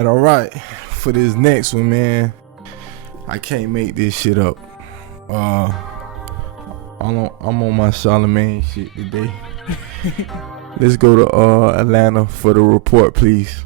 And all right, for this next one, man, I can't make this shit up. I'm on my Charlemagne shit today. Let's go to Atlanta for the report, please.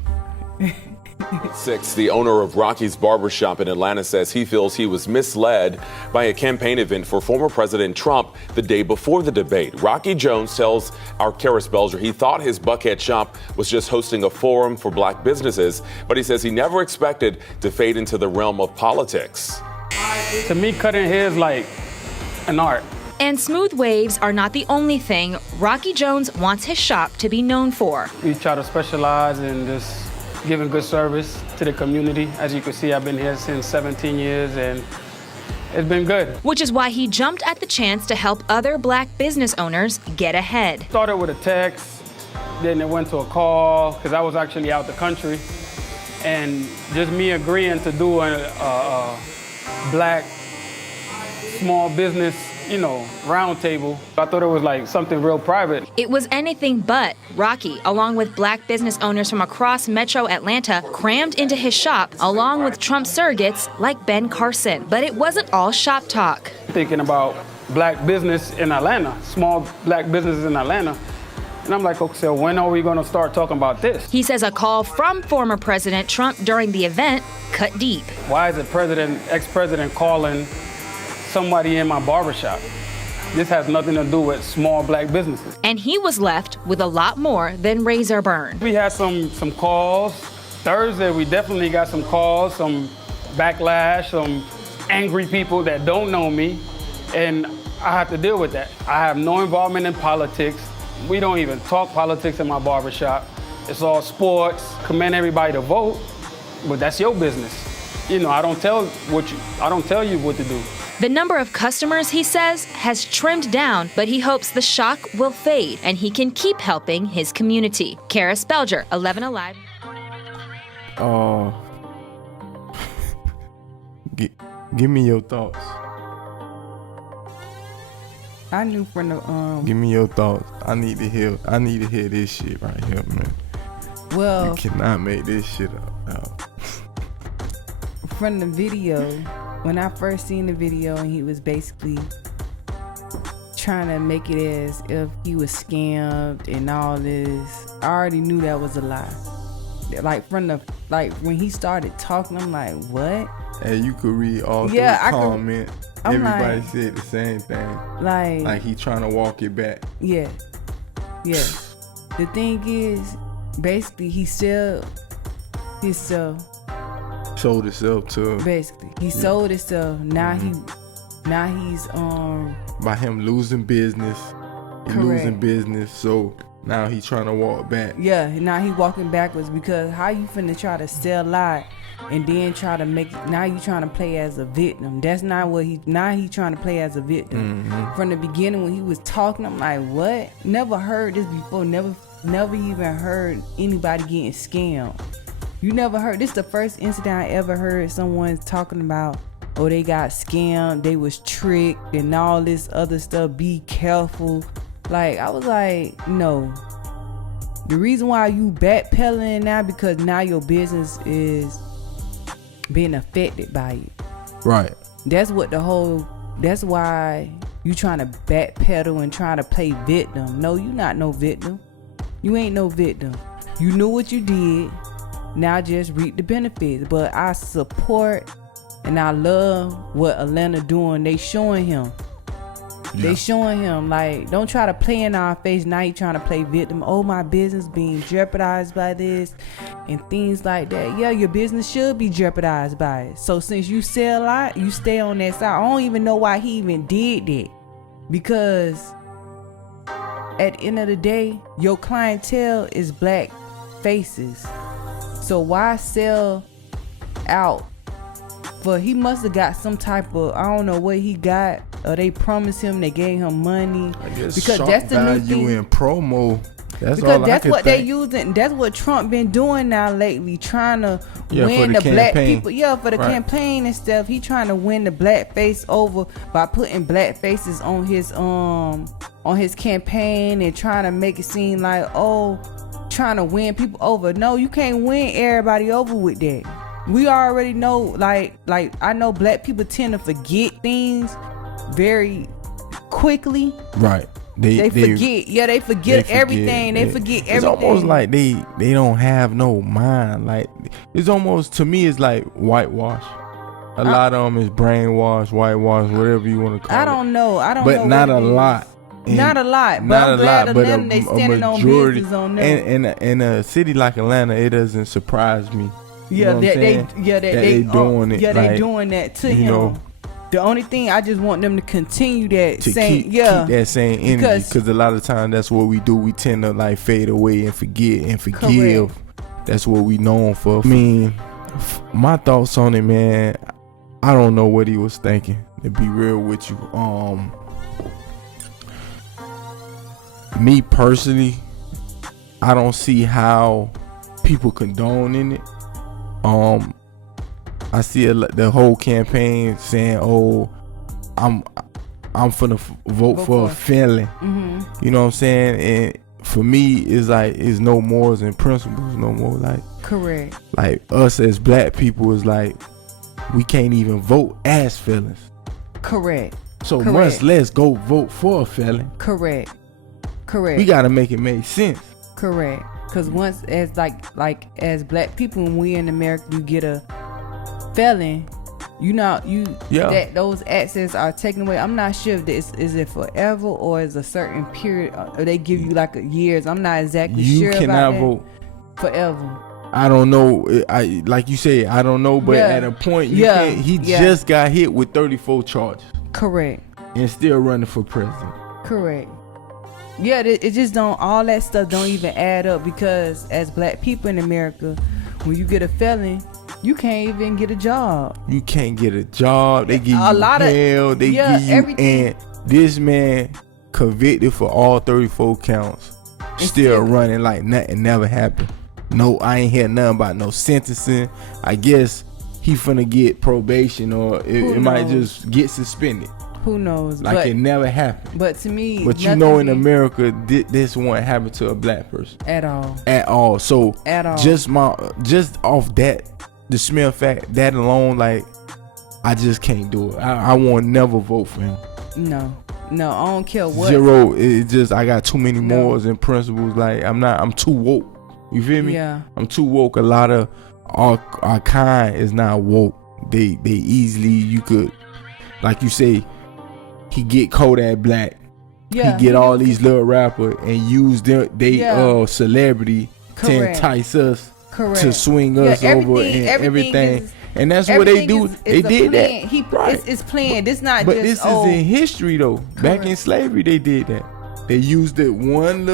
6, the owner of Rocky's Barber Shop in Atlanta says he feels he was misled by a campaign event for former President Trump the day before the debate. Rocky Jones tells our Karis Belger he thought his Buckhead shop was just hosting a forum for black businesses, but he says he never expected to fade into the realm of politics. To me, cutting hair is like an art. And smooth waves are not the only thing Rocky Jones wants his shop to be known for. We try to specialize in just giving good service to the community. As you can see, I've been here since 17 years and it's been good. Which is why he jumped at the chance to help other black business owners get ahead. Started with a text, then it went to a call, because I was actually out the country. And just me agreeing to do a black small business, round table. I thought it was like something real private. It was anything but. Rocky, along with black business owners from across Metro Atlanta, crammed into his shop, along with Trump surrogates like Ben Carson. But it wasn't all shop talk. Thinking about black business in Atlanta, small black businesses in Atlanta. And I'm like, okay, so when are we going to start talking about this? He says a call from former President Trump during the event cut deep. Why is the ex-president calling somebody in my barbershop? This has nothing to do with small black businesses. And he was left with a lot more than razor burn. We had some calls. Thursday, we definitely got some calls, some backlash, some angry people that don't know me, and I have to deal with that. I have no involvement in politics. We don't even talk politics in my barbershop. It's all sports. Commend everybody to vote, but that's your business. I don't tell you what to do. The number of customers, he says, has trimmed down, but he hopes the shock will fade and he can keep helping his community. Karis Belger, 11 Alive. Give me your thoughts. I knew from the Give me your thoughts. I need to hear this shit right here, man. Well, you cannot make this shit up. From the video, when I first seen the video and he was basically trying to make it as if he was scammed and all this, I already knew that was a lie. When he started talking, I'm like, what? And you could read all through the comment. Everybody said the same thing. Like he trying to walk it back. Yeah. The thing is, basically, he sold himself. Sold himself to. Basically, he sold himself. Now he's by him losing business. Losing business. So now he's trying to walk back. Yeah. Now he walking backwards because how you finna try to sell lie and then try to make it, now you trying to play as a victim. That's not what now he trying to play as a victim. Mm-hmm. From the beginning when he was talking, I'm like, what? Never heard this before. Never even heard anybody getting scammed. You never heard, this is the first incident I ever heard someone talking about, oh, they got scammed, they was tricked and all this other stuff, be careful. Like, I was like, no. The reason why you backpedaling now, because now your business is being affected by it. Right. That's why you trying to backpedal and trying to play victim. No, you not no victim. You ain't no victim. You knew what you did. Now just reap the benefits. But I support and I love what Atlanta doing. They showing him. Yeah. They showing him, like, don't try to play in our face. Now you trying to play victim. Oh, my business being jeopardized by this and things like that. Yeah, your business should be jeopardized by it. So since you sell a lot, you stay on that side. I don't even know why he even did that. Because at the end of the day, your clientele is black faces. So why sell out? But he must have got some type of, I don't know what he got, or they promised him, they gave him money. I guess because that's the new thing. In promo. That's because that's what they using. That's what Trump been doing now lately, trying to win the black people. Yeah, for the campaign and stuff. He trying to win the black face over by putting black faces on his campaign and trying to make it seem like, oh, trying to win people over. No, you can't win everybody over with that. We already know, like I know black people tend to forget things very quickly. Right. They forget. Yeah, they forget everything. They forget everything. It's almost like they don't have no mind. Like, it's almost, to me, it's like whitewash. A lot of them is brainwash, whitewash, whatever you want to call it. I don't know. But not a lot. Not a lot. But I'm glad Atlanta, they standing on business on them. And in a city like Atlanta, it doesn't surprise me. Yeah, they doing it. Yeah, they like, doing that to you him. know, the only thing, I just want them to continue that to same, keep that same energy, because a lot of times that's what we do. We tend to like fade away and forget and forgive. Correct. That's what we known for. I mean, my thoughts on it, man, I don't know what he was thinking, to be real with you. Me personally, I don't see how people condoning it. I see the whole campaign saying, "Oh, I'm finna vote for a felon." Mm-hmm. You know what I'm saying? And for me, it's like, it's no morals and principles no more. Like, correct. Like, us as black people is like, we can't even vote as felons. Correct. So much less go vote for a felon. Correct. We gotta make it make sense. Correct. Because once, as like as black people, when we in America, you get a felon, that those access are taken away. I'm not sure if this is it forever or is a certain period, or they give you like years. I'm not exactly sure. You cannot vote forever. I don't know. I like you said, I don't know, but at a point you can't. He just got hit with 34 charges. Correct. And still running for president. Correct. Yeah, it just don't, all that stuff don't even add up, because as black people in America, when you get a felon, you can't even get a job. You can't get a job. They give you hell. They give you everything. And this man convicted for all 34 counts, still running like nothing never happened. No, I ain't hear nothing about no sentencing. I guess he finna get probation, or it might just get suspended. Who knows? Like, it never happened. But to me, but you know, in America, this won't happen to a black person at all. At all. So at all. Just off that, the smell fact, that alone, like, I just can't do it. I won't never vote for him. No, I don't care what. Zero. It just, I got too many morals and principles. Like, I'm too woke. You feel me? Yeah. I'm too woke. A lot of our kind is not woke. They easily, you could, like you say, he get Kodak Black. Yeah, he get all these little rappers and use their celebrity to entice us, to swing us over and everything. And that's what they do. They did that. It's planned. It's not. But this is in history though. Back in slavery, they did that. They used the one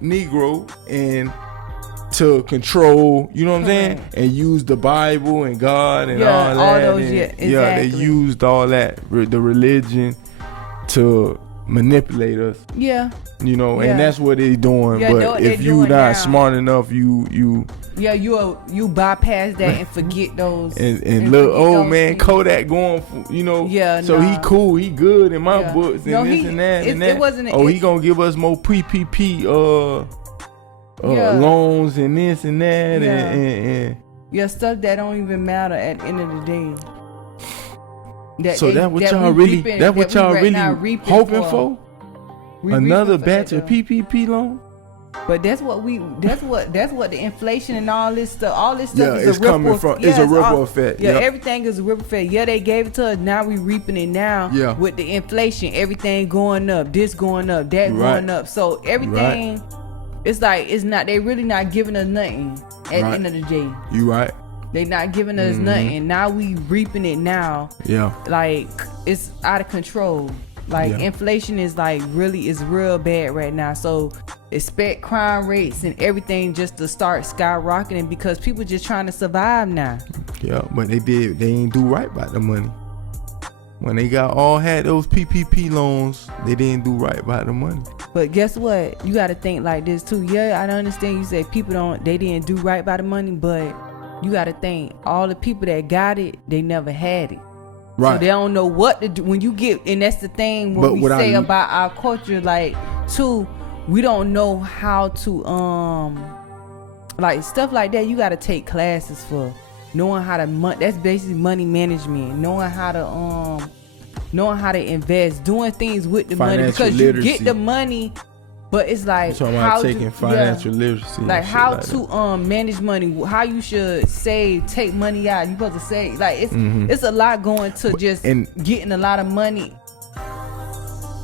Negro and to control, you know what I'm saying, and use the Bible and God and all that. All those, exactly. They used all that, the religion, to manipulate us. Yeah. You know, and that's what they doing. But if you not smart enough, you bypass that and forget those. and look, old man things. Kodak going for, you know. Yeah. So he cool, he good in my books, and this and that and that. It wasn't. He gonna give us more PPP loans and this and that and stuff that don't even matter at the end of the day. That's what y'all really hoping for? Another batch of PPP loan? But that's what the inflation and all this stuff is it's coming from. It's a ripple effect. Yeah, everything is a ripple effect. Yeah, they gave it to us. Now we reaping it now. Yeah. With the inflation, everything going up, this going up, that going up. So everything. Right. It's like, it's not, they really not giving us nothing at the end of the day. You right. They not giving us nothing. Now we reaping it now. Yeah. Like, it's out of control. Like, inflation is like is real bad right now. So expect crime rates and everything just to start skyrocketing, because people just trying to survive now. Yeah, but they ain't do right by the money. When they had those PPP loans, they didn't do right by the money. But guess what? You got to think like this too. Yeah, I understand you say they didn't do right by the money, but you got to think all the people that got it, they never had it. Right. So they don't know what to do when you get, and that's the thing when we say about our culture, like, too, we don't know how to like stuff like that. You got to take classes for knowing how to that's basically money management, knowing how to invest, doing things with the money, Financial because literacy. you get the money, but it's like You're talking about taking financial literacy, and like shit how like to that. manage money, how you should save, take money out. You supposed to save, like it's a lot going to just getting a lot of money.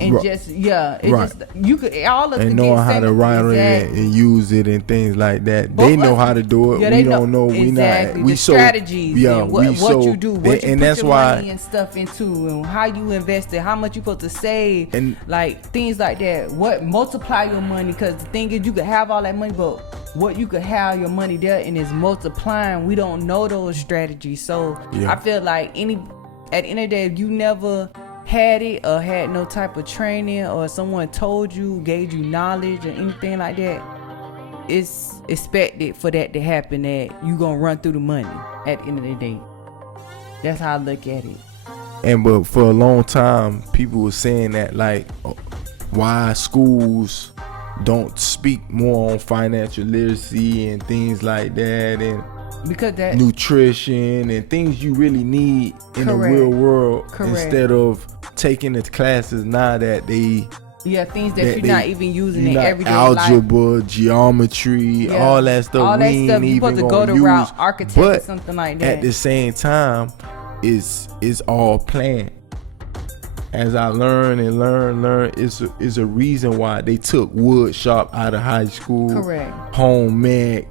And just it's just you could all of us and could knowing get how to write on it and use it and things like that. They know how to do it. We don't know. We not. We the so strategies. yeah. And what you do, what you and put that's your why. money and stuff into, and how you invest it, how much you supposed to save, And like things like that. What multiply your money? Because the thing is, you could have all that money, but what you could have your money there and it's multiplying. We don't know those strategies, so I feel like at the end of the day, if you never had it or had no type of training or someone told you, gave you knowledge or anything like that, it's expected for that to happen, that you gonna run through the money at the end of the day. That's how I look at it. But for a long time, people were saying that, like, why schools don't speak more on financial literacy and things like that, and because that nutrition and things you really need in the real world, instead of taking the classes now that they things that you're not even using in everyday algebra, life. Geometry, all that stuff. All we that ain't stuff you even supposed to gonna go to use, route architect but or something like that. at the same time, it's all planned. As I learn, it's a reason why they took wood shop out of high school. Correct. Home ec,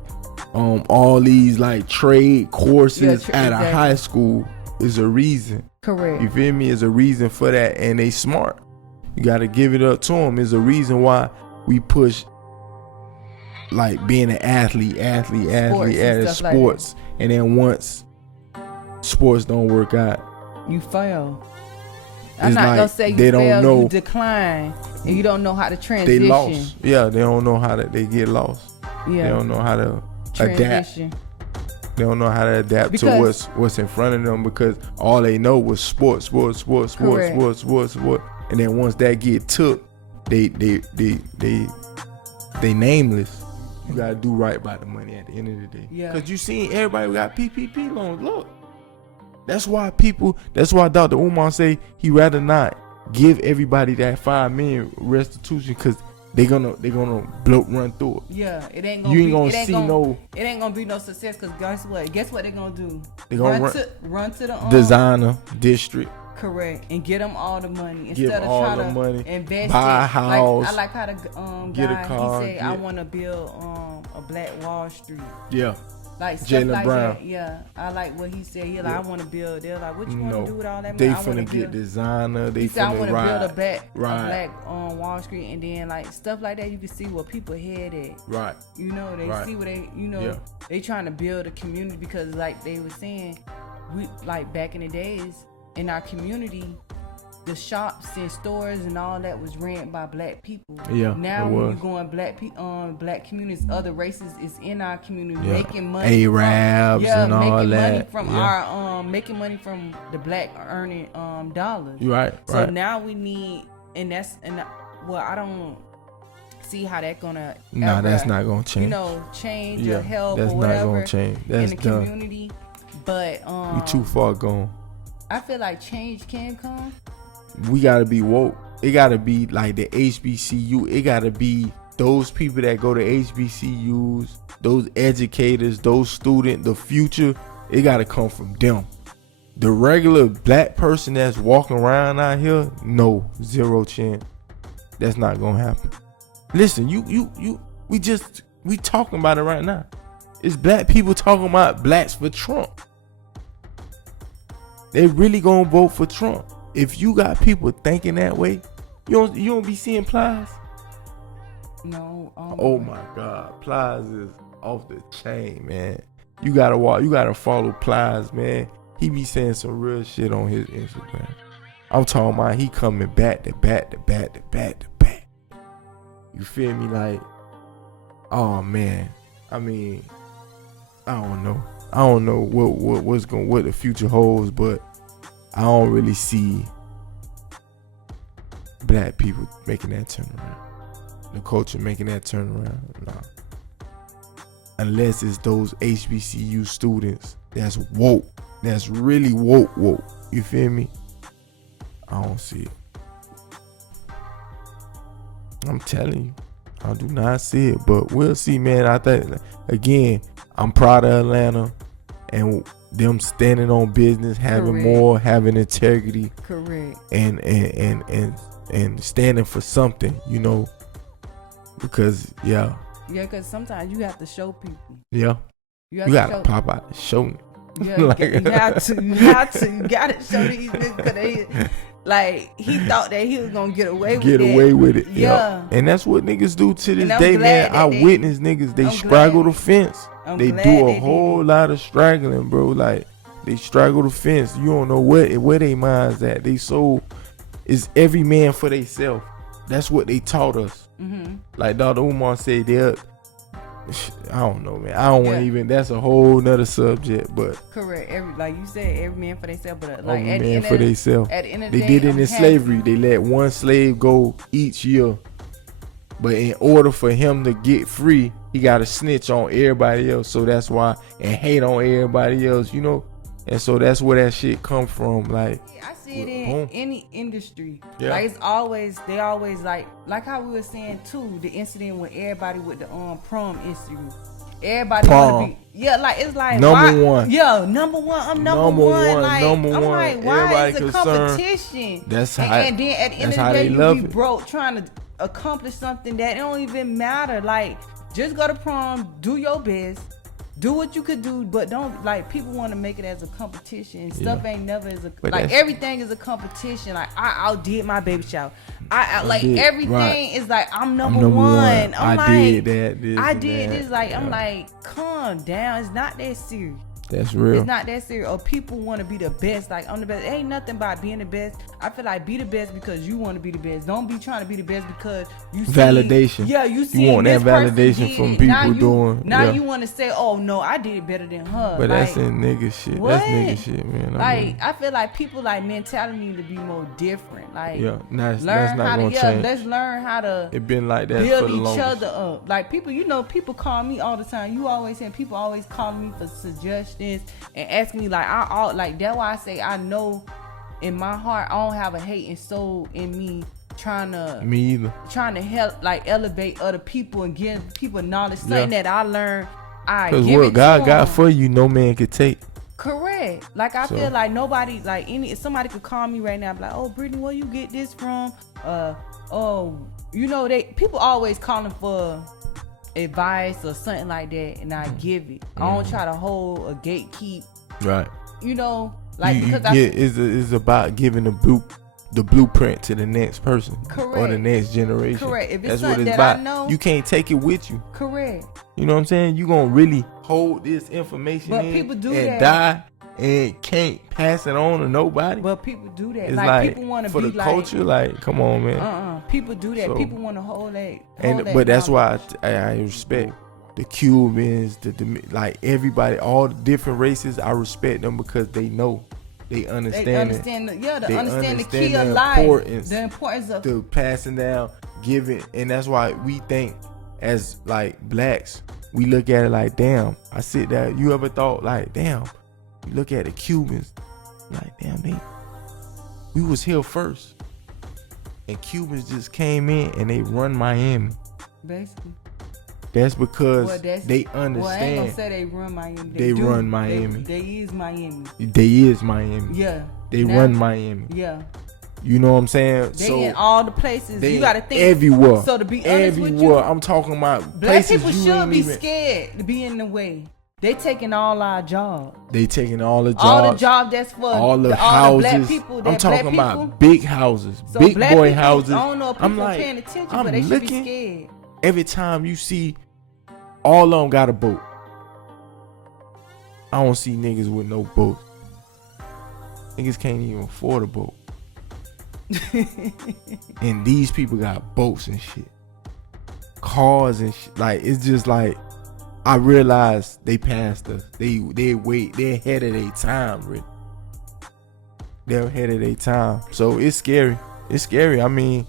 all these like trade courses out of high school is a reason. Correct. You feel me? Is a reason for that, and they smart. You got to give it up to them. Is a reason why we push like being an athlete, sports, and then once sports don't work out, you fail. I'm it's not like gonna say you they fail, don't know. you decline, and you don't know how to transition. They lost. Yeah, they don't know how to. They get lost. Yeah. They don't know how to transition. adapt. They don't know how to adapt to what's in front of them, because all they know was sports. And then once that get took, they nameless. You gotta do right by the money at the end of the day. Yeah. Cause you seen everybody got PPP loans. Look, that's why Dr. Umar say he rather not give everybody that $5 million restitution, cause they gonna run through it. Yeah, it ain't gonna be no success, because guess what they're gonna do? They gonna run to the designer district. Correct, and get them all the money Give instead of all trying the to money, invest buy it. a house. I like how the get guy, a car, he said, I want to build a Black Wall Street. Yeah. Like stuff Jaylen like Brown. that. Yeah, I like what he said. He like, I want to build. They're like, what you want to do with all that money? They I wanna finna get build. designer. They He said, I finna want to build a ride. Black Wall Street, and then like stuff like that. You can see where people head at. Right. You know, they see where they, they trying to build a community, because like they were saying, we like back in the days in our community, the shops and stores and all that was ran by Black people. Yeah. Now it when was. you go in Black communities, other races is in our community making money. Arabs and all making that. money from our making money from the Black earning dollars. Right. So now we need, I don't see how that gonna. Nah, that's not gonna change. You know, change or help that's or whatever. not gonna change. That's in the done. community. But We too far gone. I feel like change can come. We gotta be woke. It gotta be like the HBCU. It gotta be those people that go to HBCUs, those educators, those students, the future. It gotta come from them. The regular Black person that's walking around out here, no, zero chance. That's not gonna happen. Listen, we talking about it right now. It's Black people talking about blacks for Trump. They really gonna vote for Trump. If you got people thinking that way, you don't be seeing Plies. No. Oh my God, Plies is off the chain, man. You gotta follow Plies, man. He be saying some real shit on his Instagram. I'm talking about he coming back to back. You feel me? Like, oh man. I mean, I don't know what the future holds, but I don't really see Black people making that turnaround. the culture making that turnaround. Nah. Unless it's those HBCU students that's woke, that's really woke. You feel me? I don't see it. I'm telling you, I do not see it, but we'll see, man. I think, again, I'm proud of Atlanta and them standing on business, having more, having integrity, and standing for something, you know, because because sometimes you have to show people. Yeah, you gotta pop out and show me. Yeah, like, you gotta show these niggas, because like, he thought that he was gonna get away with it. Yeah. And that's what niggas do to this day, man. I witness niggas, they straggle the fence. They do a whole lot of straggling, bro. Like, they straggle the fence. You don't know where they minds at. They so, it's every man for theyself. That's what they taught us. Like Dr. Umar said, I don't know, man. I don't want to even. That's a whole nother subject, but correct. Like you said, every man for themselves. But like at the end of the day, they did it in slavery. They let one slave go each year, but in order for him to get free, he got to snitch on everybody else. So that's why, and hate on everybody else, you know. And so that's where that shit come from. Like, I see it in any industry. Like, it's always, they always like how we were saying too, the incident with everybody with the prom incident. Everybody want to be, like, it's like number one. Yeah, number one. I'm number one. Like, number I'm one. like, why everybody is it competition? That's how. And then at the end of the day, you be broke trying to accomplish something that it don't even matter. Like, just go to prom, do your best. Do what you could do, but don't, like, people want to make it as a competition. Stuff ain't never as a, like, everything is a competition. Like, I outdid my baby shower. Everything is like, I'm number one. I did this. Like, I'm like, calm down. It's not that serious. That's real. It's not that serious. Or people want to be the best. Like, I'm the best. It ain't nothing about being the best. I feel like be the best because you want to be the best. Don't be trying to be the best because you see validation. You see want that validation from people doing. Now you want to say, oh no, I did it better than her. But like, that's in nigga shit. What? That's nigga shit, man. I feel like people like mentality need to be more different. Like, that's not gonna change. Let's learn how to. It been like that build for the each longest. other up. Like, people, you know, people call me all the time. You always saying people always calling me for suggestions and ask me, like, that's why I say I know in my heart I don't have a hating soul in me trying to help, like, elevate other people and give people knowledge, something that I learned. Because what God got for you, no man could take. Correct. Like, I feel like nobody, like, somebody could call me right now and be like, oh, Brittany, where you get this from? You know, people always calling for advice or something like that, and I give it. I don't try to hold a gatekeep. Right. You know, like, it's about giving the blueprint to the next person. Correct. Or the next generation. Correct. If it's that's what it's that about. I know, you can't take it with you. Correct. You know what I'm saying? You gonna really hold this information but in people do and that. die and can't pass it on to nobody. But people do that. It's like people want to for be the like culture. Like, come on, man. People do that. So, people want to hold that. But that's why I respect the Cubans, like everybody, all the different races. I respect them because they know. They understand the key of life, the importance of the passing down, giving, and that's why we think as like blacks, we look at it like, damn. I sit there. You ever thought like, damn? You look at the Cubans, like, damn, we was here first, and Cubans just came in and they run Miami. Basically. That's because they understand. Well, I ain't gonna say they run Miami. They run Miami. They is Miami. They is Miami. Yeah. They run Miami. Yeah. You know what I'm saying? They in all the places. You gotta think everywhere. So to be honest with you, I'm talking about black places people should be scared to be in the way. They taking all our jobs. They taking all the jobs. All the jobs that's for all the houses. Black people. I'm talking about big houses, so big boy houses. I don't know if people are paying attention, but they should be scared. Every time you see, all of them got a boat. I don't see niggas with no boat. Niggas can't even afford a boat. And these people got boats and shit. Cars and shit. Like, it's just like, I realized they passed us. They're ahead of their time, really. They're ahead of their time. So it's scary. It's scary. I mean,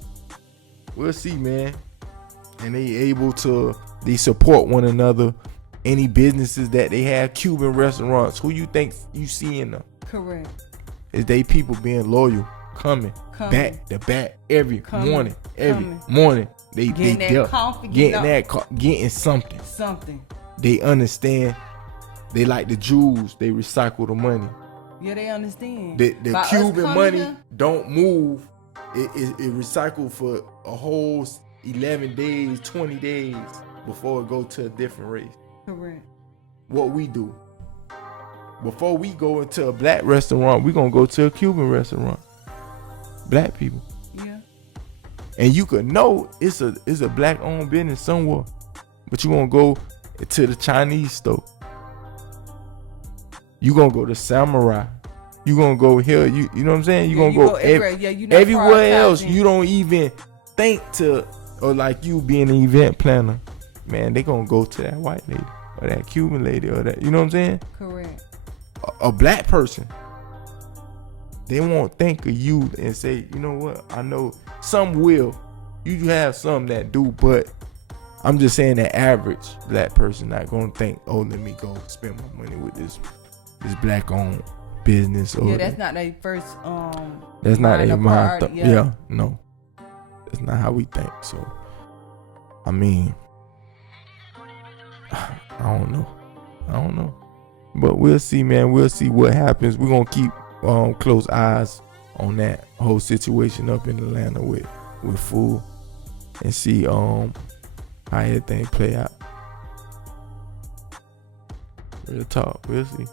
we'll see, man. and they support one another. Any businesses that they have, Cuban restaurants, who you think you see in them? Correct. Is they people being loyal, coming back to back every morning. They getting something. They understand. They like the Jews. They recycle the money. Yeah, they understand. The Cuban money don't move. It recycled for a whole 11 days, 20 days before it go to a different race. Correct. What we do, before we go into a black restaurant, we gonna go to a Cuban restaurant. Black people. Yeah. And you could know it's a black owned business somewhere, but you gonna go to the Chinese store. You gonna go to Samurai. You gonna go here. You know what I'm saying? You gonna go everywhere else. You don't even think to, or like you being an event planner, man. They gonna go to that white lady or that Cuban lady or that. You know what I'm saying? Correct. A black person, they won't think of you and say, you know what? I know some will. You have some that do, but I'm just saying that average black person not gonna think, oh, let me go spend my money with this black owned business. Or that's not their first. That's not their mind. Yeah, no, that's not how we think. So, I mean, I don't know, but we'll see, man. We'll see what happens. We're gonna keep close eyes on that whole situation up in Atlanta with Fool and see how everything play out. Real talk. We'll see.